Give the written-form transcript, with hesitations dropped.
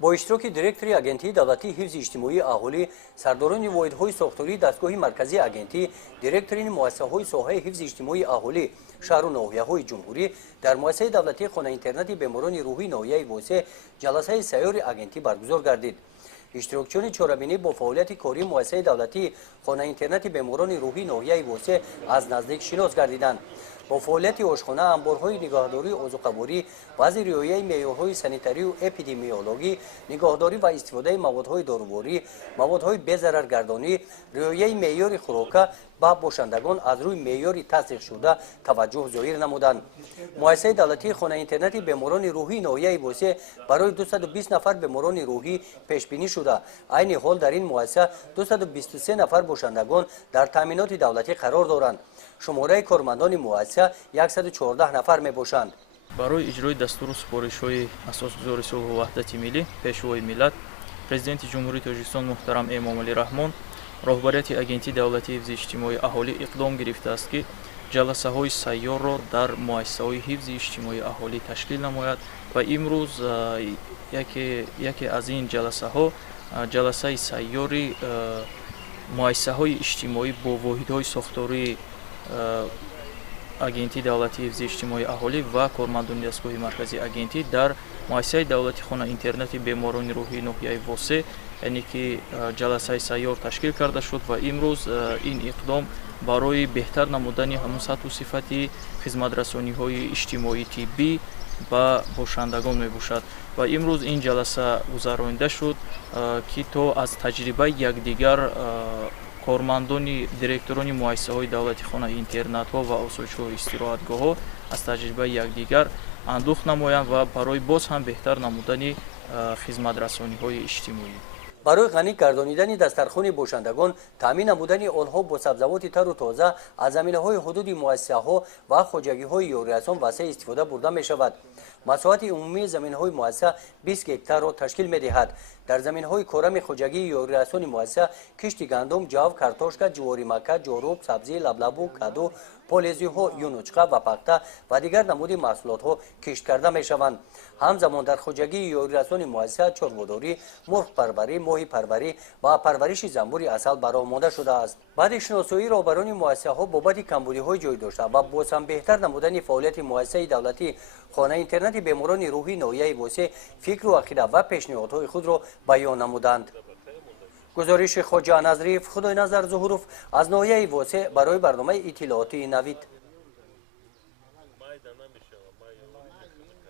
با اشتراک دایرکتوری агентии давлатии ҳифзи иҷтимоии аҳолӣ, сардорони воҳидҳои сохтории дастгоҳи марказии агентӣ, директорини муассисаҳои соҳаи ҳифзи иҷтимоии аҳолӣ шаҳру ноҳияҳои ҷумҳурӣ дар муассисаи давлатии хонаи интернати беморони рӯҳии ноҳияи восеъ ҷаласаи сайёри агентӣ баргузор гардид. иштирокчиёни чорабинӣ бо фаъолияти кории муассисаи давлатии хонаи интернати беморони рӯҳии ноҳияи восеъ аз наздик шинос гардиданд. با فعالیت آشخانه، انبارهای نگهداری ازوقبوری، بعضی ریایه معیارهای سانیتاری و اپیدمیولوژی، نگهداری و استفاده موادهای داروباری، موادهای بی‌ضررگردانی، ریایه معیار خوراک با باشندگان از روی معیار تصدیق شده توجه ظاهر نمودند. مؤسسه دولتی خانه اینترنتی بیماران روحی ناحیه واسه برای 220 نفر بیماران روحی پیش بینی شده. عین حال در این مؤسسه 223 نفر باشندگان در تامینات دولتی قرار دارند. شماره کارمندان مؤسسه 114 نفر میباشند. برای اجرای دستور سپارش‌های اساسگزار صلح و وحدت ملی پیشوای ملت پرزیدنت جمهوری تاجیکستان محترم امامعلی رحمون راهبریت агентии давлатии ҳифзи иҷтимоии аҳолӣ иқдом гирифта аст ки ҷаласаҳои сайёрро дар муассисаҳои ҳифзи иҷтимоии аҳолӣ ташкил намояд ва имрӯз яке аз ин ҷаласаҳо ҷаласаи сайёри муассисаҳои иҷтимоӣ бо воҳидҳои сохтории агентии давлатии ҳифзи иҷтимоии аҳолӣ ва кормандони дастгоҳи марказии агентӣ дар муассисаи давлати хона интернати беморони рӯҳии ноҳияи восеъ яъне ки ҷаласаи сайёр ташкил карда шуд ва имрӯз ин иқдом барои беҳтар намудани ҳамун сатҳу сифати хизматрасониҳои иҷтимоии тиббӣ ба бошандагон мебошад ва имрӯз ин ҷаласа гузаронида шуд ки то аз таҷрибаи якдигар кормандони директорони муассисаҳои давлати хонаи интернатҳо ва осоишҳои истироҳатгоҳҳо аз таҷрибаи якдигар андӯх намоянд ва барои боз ҳам беҳтар намудани хизматрасониҳои иҷтимоӣ. برای غنی گردانیدن دسترخوان باشندگان، تامین نمودن آنها با سبزیجات تر و تازه از زمینه‌های حدود مؤسسه‌ها و خواجگی‌های یاریرسان وسیع استفاده برده می‌شود. مساحت عمومی زمین‌های مؤسسه 20 هکتار را تشکیل می‌دهد. در زمین‌های کارم خواجگی یاریرسان مؤسسه کشت گندم، جو، کارتوشکا، جواری مکه، جارو، سبزی، لبلبو، کدو، پالزی‌ها، یونچقه و پخته و دیگر نمود محصولات‌ها کشت کرده می‌شوند. همزمان در خواجگی یاریرسان مؤسسه چربه‌داری، مرغ پروری، ماهی پروری و پرورش زنبور عسل برآمده شده است. بعد شناسایی رهبران مؤسسه‌ها بابت کمبودی‌های جای داشته و باز هم بهتر نمودن فعالیت مؤسسه دولتی خانه اینترنت بیماران روحی ناحیه واسه فکر و عقیده و پیشنهادهای خود را بیان نمودند. گزارش خواجه نظریف خدای نظر ظهوروف از ناحیه واسه برای برنامه اطلاعاتی نوید.